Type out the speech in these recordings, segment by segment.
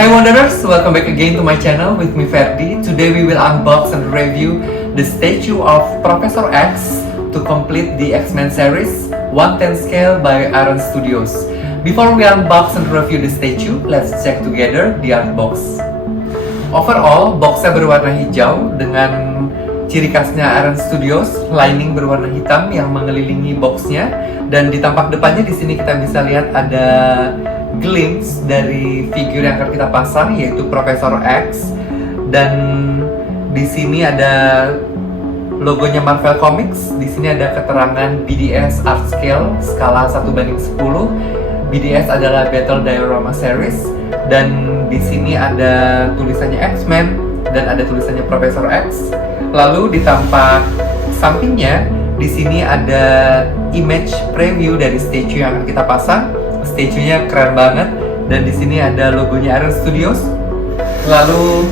Hi Wanderers, welcome back again to my channel with me Ferdi. Today we will unbox and review the statue of Professor X to complete the X-Men series 1/10 scale by Iron Studios. Before we unbox and review the statue, let's check together the art box. Overall, boxnya berwarna hijau dengan ciri khasnya Iron Studios, lining berwarna hitam yang mengelilingi boxnya, dan di tampak depannya di sini kita bisa lihat ada glimpse dari figur yang akan kita pasang, yaitu Profesor X, dan di sini ada logonya Marvel Comics. Di sini ada keterangan BDS Art Scale skala 1/10. BDS adalah Battle Diorama Series, dan di sini ada tulisannya X-Men dan ada tulisannya Profesor X. Lalu di tampak sampingnya di sini ada image preview dari statue yang akan kita pasang. Statue-nya keren banget, dan di sini ada logonya Iron Studios. Lalu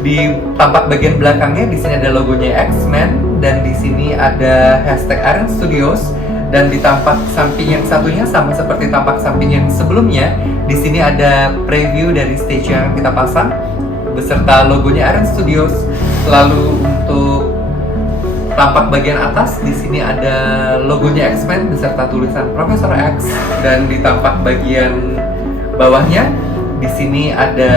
di tampak bagian belakangnya di sini ada logonya X-Men, dan di sini ada hashtag Iron Studios. Dan di tampak samping yang satunya sama seperti tampak samping yang sebelumnya, di sini ada preview dari statue yang kita pasang beserta logonya Iron Studios. Lalu untuk tampak bagian atas di sini ada logonya X-Men beserta tulisan Profesor X, dan di tampak bagian bawahnya di sini ada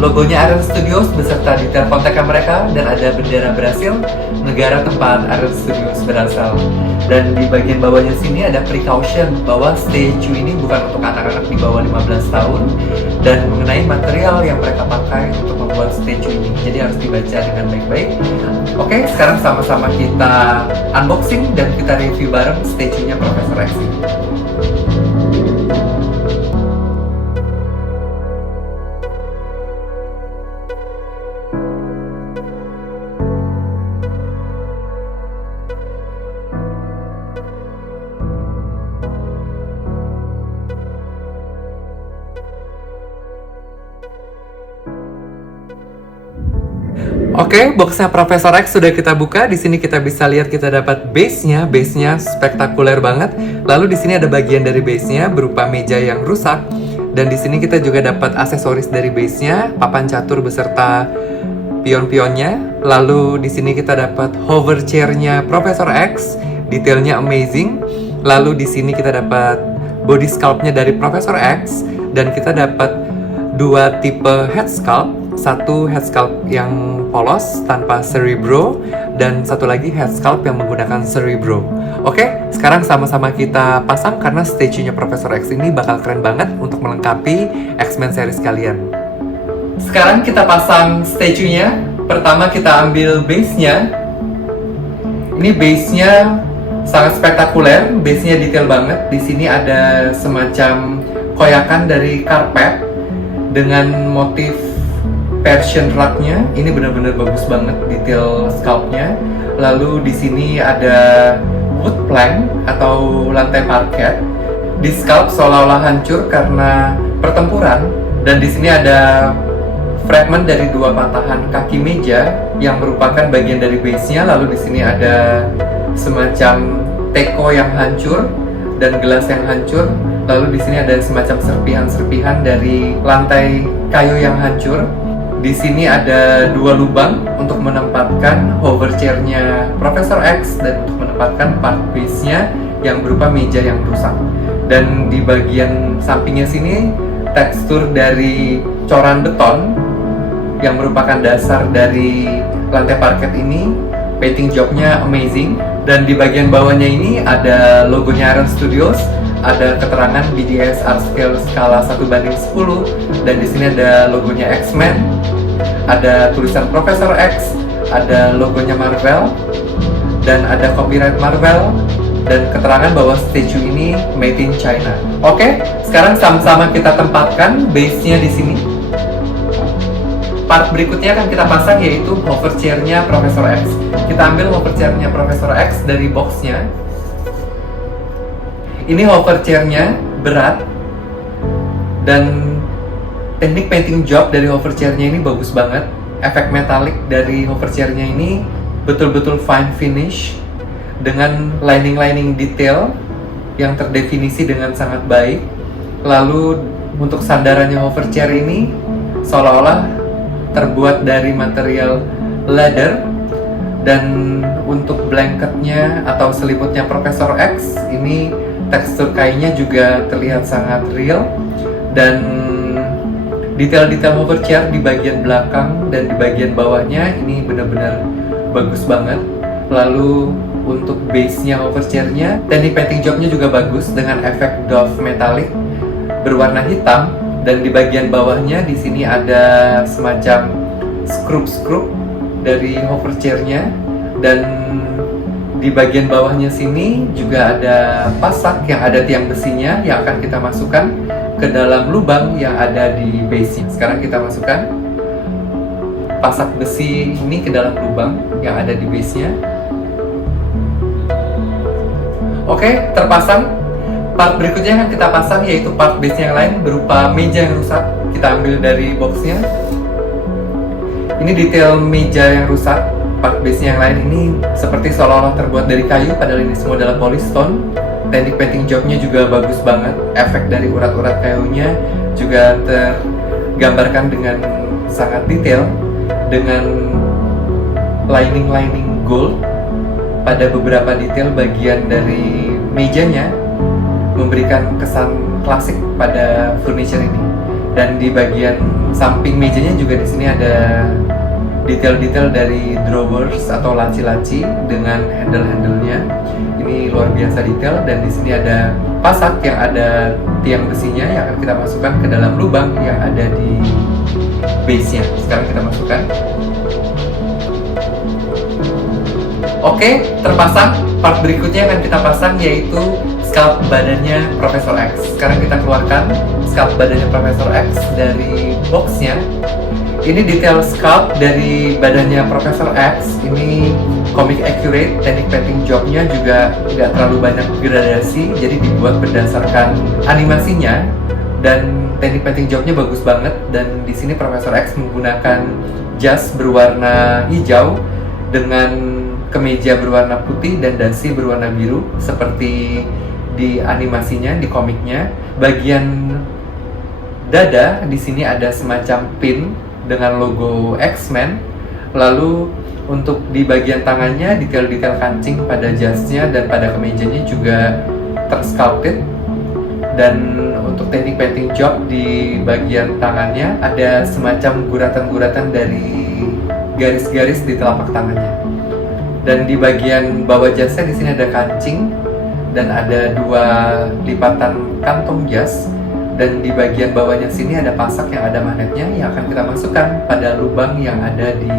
logonya Iron Studios beserta detail kontaknya mereka, dan ada bendera Brasil, negara tempat Iron Studios berasal. Dan di bagian bawahnya sini ada precaution bahwa statue ini bukan untuk anak-anak di bawah 15 tahun, dan mengenai material yang mereka pakai untuk membuat statue ini, jadi harus dibaca dengan baik-baik. Oke, sekarang sama-sama kita unboxing dan kita review bareng statue-nya Profesor X ini. Oke, boxnya Profesor X sudah kita buka. Di sini kita bisa lihat kita dapat base-nya. Base-nya spektakuler banget. Lalu di sini ada bagian dari base-nya berupa meja yang rusak. Dan di sini kita juga dapat aksesoris dari base-nya, papan catur beserta pion-pionnya. Lalu di sini kita dapat hover chair-nya Profesor X, detailnya amazing. Lalu di sini kita dapat body sculpt-nya dari Profesor X, dan kita dapat dua tipe head sculpt. Satu head sculpt yang polos tanpa cerebro, dan satu lagi head sculpt yang menggunakan cerebro. Oke, sekarang sama-sama kita pasang karena statue-nya Profesor X ini bakal keren banget untuk melengkapi X-Men series kalian. Sekarang kita pasang statue-nya. Pertama kita ambil base-nya. Ini base-nya sangat spektakuler, base-nya detail banget. Di sini ada semacam koyakan dari karpet dengan motif Persian rug-nya. Ini benar-benar bagus banget detail sculpt-nya. Lalu di sini ada wood plank atau lantai parket. Di sculpt seolah-olah hancur karena pertempuran, dan di sini ada fragment dari dua patahan kaki meja yang merupakan bagian dari base-nya. Lalu di sini ada semacam teko yang hancur dan gelas yang hancur. Lalu di sini ada semacam serpihan-serpihan dari lantai kayu yang hancur. Di sini ada dua lubang untuk menempatkan hover chair-nya Profesor X dan untuk menempatkan part base-nya yang berupa meja yang rusak. Dan di bagian sampingnya sini tekstur dari coran beton yang merupakan dasar dari lantai parket ini, painting job-nya amazing. Dan di bagian bawahnya ini ada logonya Iron Studios, ada keterangan BDS Art Scale skala 1/10, dan di sini ada logonya X-Men, ada tulisan Profesor X, ada logonya Marvel, dan ada copyright Marvel, dan keterangan bahwa statue ini made in China. Oke, sekarang sama-sama kita tempatkan base-nya di sini. Part berikutnya akan kita pasang yaitu hover chair-nya Profesor X. Kita ambil hover chair-nya Profesor X dari box-nya. Ini hover chair-nya berat, dan teknik painting job dari hover chair-nya ini bagus banget. Efek metalik dari hover chair-nya ini betul-betul fine finish dengan lining-lining detail yang terdefinisi dengan sangat baik. Lalu Untuk sandarannya hoverchair ini seolah-olah terbuat dari material leather, dan untuk blanketnya atau selimutnya Profesor X ini tekstur kainnya juga terlihat sangat real, dan detail-detail hoverchair di bagian belakang dan di bagian bawahnya ini benar-benar bagus banget. Lalu untuk base-nya hoverchair-nya, teknik painting job-nya juga bagus dengan efek doff metallic berwarna hitam, dan di bagian bawahnya di sini ada semacam skrup dari hoverchair-nya, dan di bagian bawahnya sini juga ada pasak yang ada tiang besinya yang akan kita masukkan ke dalam lubang yang ada di base-nya. Sekarang kita masukkan pasak besi ini ke dalam lubang yang ada di base-nya. Oke, terpasang. Part berikutnya yang kita pasang yaitu part base yang lain berupa meja yang rusak. Kita ambil dari boxnya. Ini detail meja yang rusak. Part base yang lain ini seperti seolah-olah terbuat dari kayu, padahal ini semua adalah polystone. Teknik painting jobnya juga bagus banget. Efek dari urat-urat kayunya juga tergambarkan dengan sangat detail, dengan lining gold pada beberapa detail bagian dari mejanya, memberikan kesan klasik pada furniture ini. Dan di bagian samping mejanya juga di sini ada detail-detail dari drawers atau laci-laci dengan handle-handlenya. Ini luar biasa detail, dan di sini ada pasak yang ada tiang besinya yang akan kita masukkan ke dalam lubang yang ada di base-nya. Sekarang kita masukkan. Oke, terpasang. Part berikutnya yang akan kita pasang yaitu scalp badannya Profesor X. Sekarang kita keluarkan scalp badannya Profesor X dari boxnya. Ini detail scalp dari badannya Profesor X. Ini comic accurate, teknik painting jobnya juga tidak terlalu banyak gradasi, jadi dibuat berdasarkan animasinya, dan teknik painting jobnya bagus banget. Dan di sini Profesor X menggunakan jas berwarna hijau dengan kemeja berwarna putih dan dasi berwarna biru seperti di animasinya, di komiknya. Bagian dada di sini ada semacam pin dengan logo X-Men. Lalu untuk di bagian tangannya, detail-detail kancing pada jasnya dan pada kemejanya juga tersculpted. Dan untuk teknik painting job di bagian tangannya ada semacam guratan-guratan dari garis-garis di telapak tangannya. Dan di bagian bawah jasnya di sini ada kancing dan ada 2 lipatan kantong jas, dan di bagian bawahnya sini ada pasak yang ada magnetnya yang akan kita masukkan pada lubang yang ada di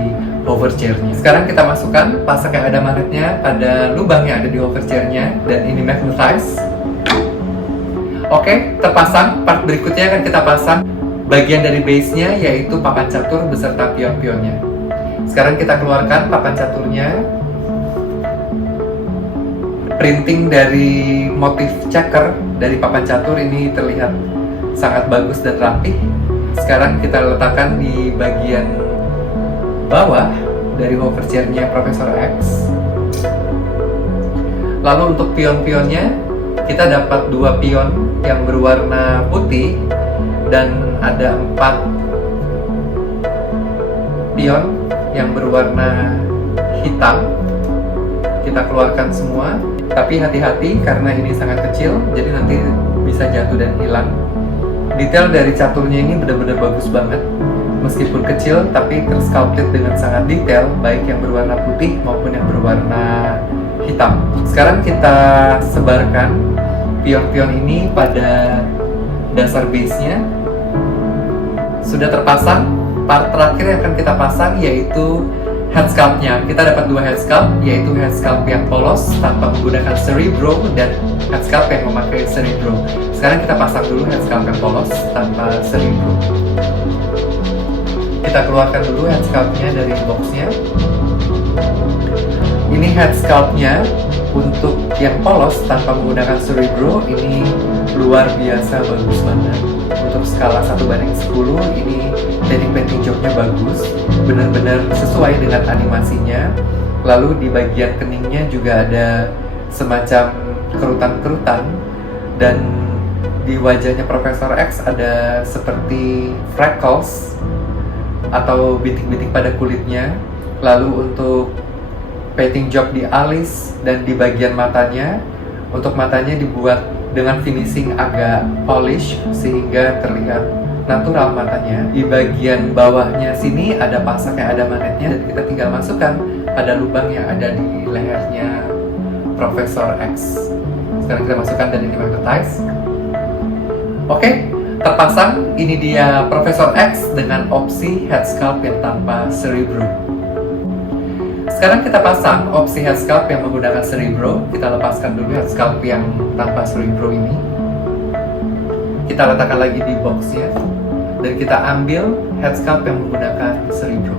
hoverchair-nya. Sekarang kita masukkan pasak yang ada magnetnya pada lubang yang ada di hoverchair-nya, dan ini magnetize. Oke, terpasang. Part berikutnya akan kita pasang bagian dari base-nya yaitu papan catur beserta pion-pionnya. Sekarang kita keluarkan papan caturnya. Printing dari motif checker dari papan catur ini terlihat sangat bagus dan rapi. Sekarang kita letakkan di bagian bawah dari hoverchair-nya Profesor X. Lalu untuk pion-pionnya, kita dapat 2 pion yang berwarna putih dan ada 4 pion yang berwarna hitam. Kita keluarkan semua, tapi hati-hati karena ini sangat kecil, jadi nanti bisa jatuh dan hilang. Detail dari caturnya ini benar-benar bagus banget. Meskipun kecil, tapi tersculpted dengan sangat detail, baik yang berwarna putih maupun yang berwarna hitam. Sekarang kita sebarkan pion-pion ini pada dasar base-nya. Sudah terpasang. Part terakhir yang akan kita pasang yaitu head sculpt-nya. Kita dapat 2 head sculpt, yaitu head sculpt yang polos tanpa menggunakan cerebro dan head sculpt yang memakai cerebro. Sekarang kita pasang dulu head sculpt yang polos tanpa cerebro. Kita keluarkan dulu head sculpt-nya dari box-nya. Ini head sculpt-nya untuk yang polos tanpa menggunakan cerebro ini luar biasa bagus banget. Untuk skala 1/10 ini teknik painting job-nya bagus, benar-benar sesuai dengan animasinya. Lalu di bagian keningnya juga ada semacam kerutan-kerutan, dan Di wajahnya Profesor X ada seperti freckles atau bintik-bintik pada kulitnya. Lalu untuk painting job di alis dan di bagian matanya, untuk matanya dibuat dengan finishing agak polish sehingga terlihat natural matanya. Di bagian bawahnya sini ada pasak yang ada magnetnya, dan kita tinggal masukkan pada lubang yang ada di lehernya Profesor X. Sekarang kita masukkan dan ini magnetize. Oke, terpasang. Ini dia Profesor X dengan opsi head sculpt yang tanpa cerebro. Sekarang kita pasang opsi head sculpt yang menggunakan cerebro. Kita lepaskan dulu head sculpt yang tanpa cerebro ini. Kita letakkan lagi di boxnya dan kita ambil head sculpt yang menggunakan cerebro.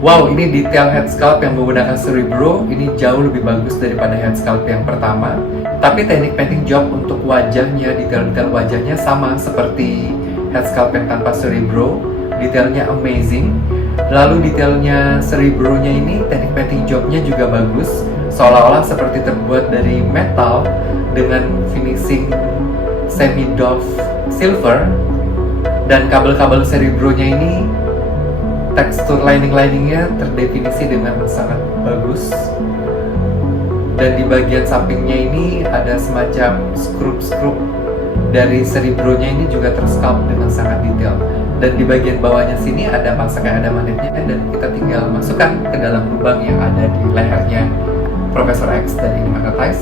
Wow, ini detail head sculpt yang menggunakan cerebro ini jauh lebih bagus daripada head sculpt yang pertama. Tapi teknik painting job untuk wajahnya, detail-detail wajahnya sama seperti head sculpt yang tanpa cerebro. Detailnya amazing. Lalu detailnya cerebro-nya ini, teknik painting jobnya juga bagus. Seolah-olah seperti terbuat dari metal dengan finishing semi-doff silver. Dan kabel-kabel cerebro-nya ini, tekstur lining-liningnya terdefinisi dengan sangat bagus. Dan di bagian sampingnya ini ada semacam skrup-skrup dari cerebro-nya ini juga tersculpt dengan sangat detail. Dan di bagian bawahnya sini ada pasak yang ada magnetnya, dan kita tinggal masukkan ke dalam lubang yang ada di lehernya Profesor X dan ini magnetize.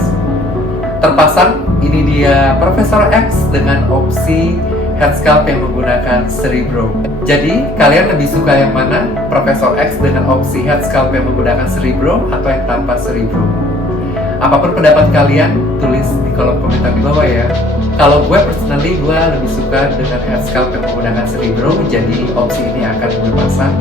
Terpasang. Ini dia Profesor X dengan opsi head sculpt yang menggunakan cerebro. Jadi, kalian lebih suka yang mana? Profesor X dengan opsi head sculpt yang menggunakan cerebro atau yang tanpa cerebro? Apapun pendapat kalian, tulis di kolom komentar di bawah ya. Kalau gue personally, gue lebih suka dengan head sculpt yang menggunakan cerebro, jadi opsi ini akan gue pasang.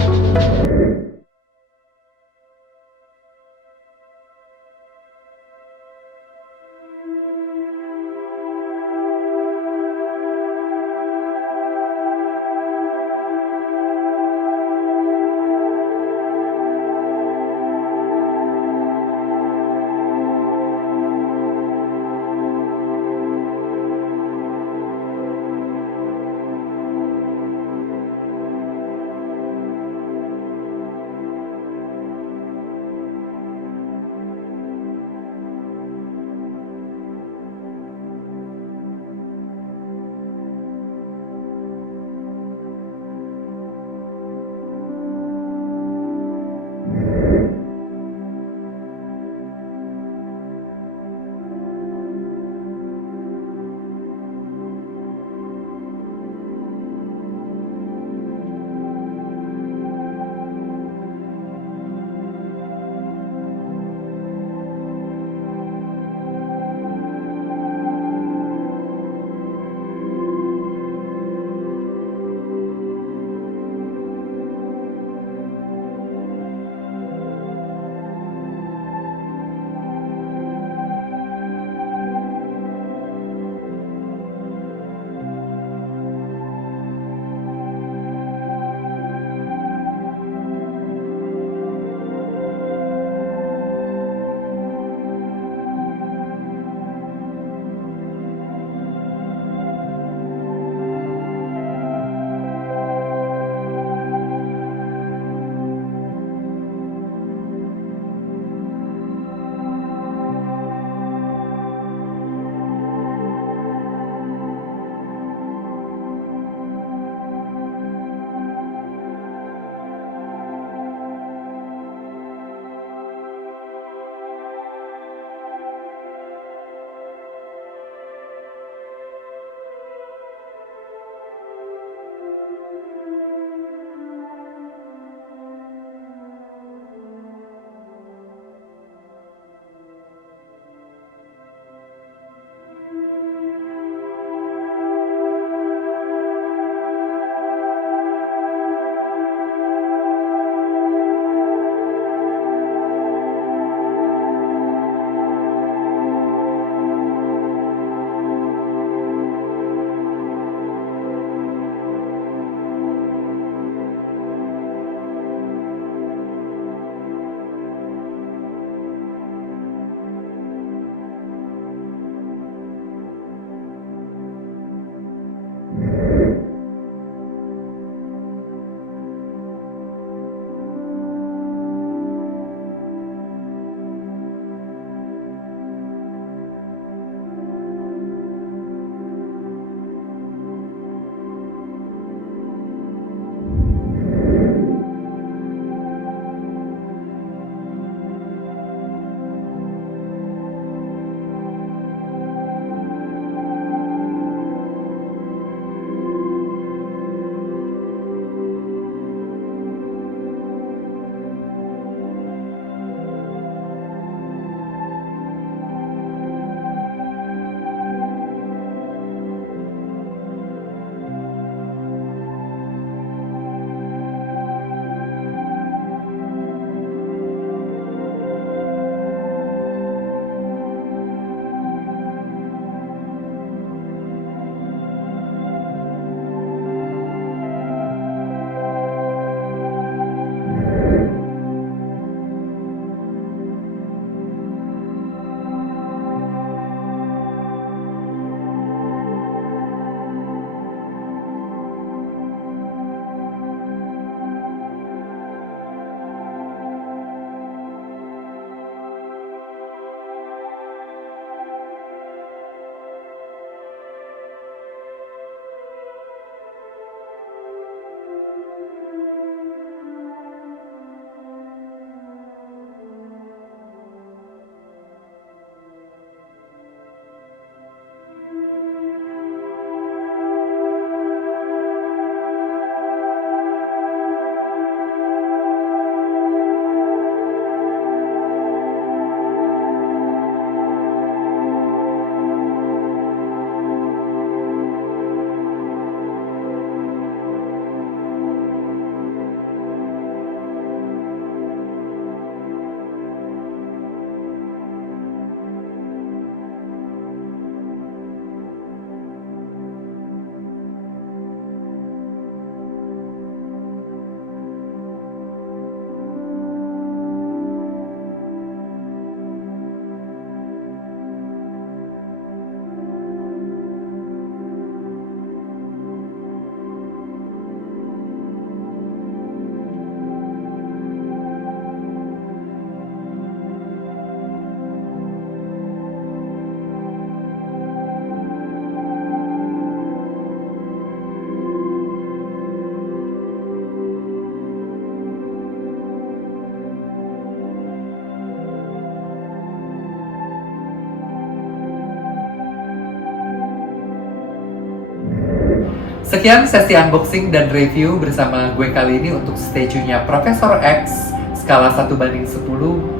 Sekian sesi unboxing dan review bersama gue kali ini untuk statue-nya Profesor X skala 1:10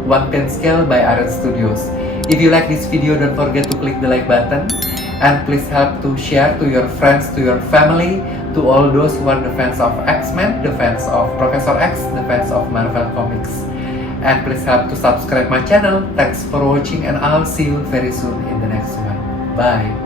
One Pen Scale by Iron Studios. If you like this video, don't forget to click the like button and please help to share to your friends, to your family, to all those who are the fans of X-Men, the fans of Professor X, the fans of Marvel Comics. And please help to subscribe my channel. Thanks for watching and I'll see you very soon in the next one. Bye.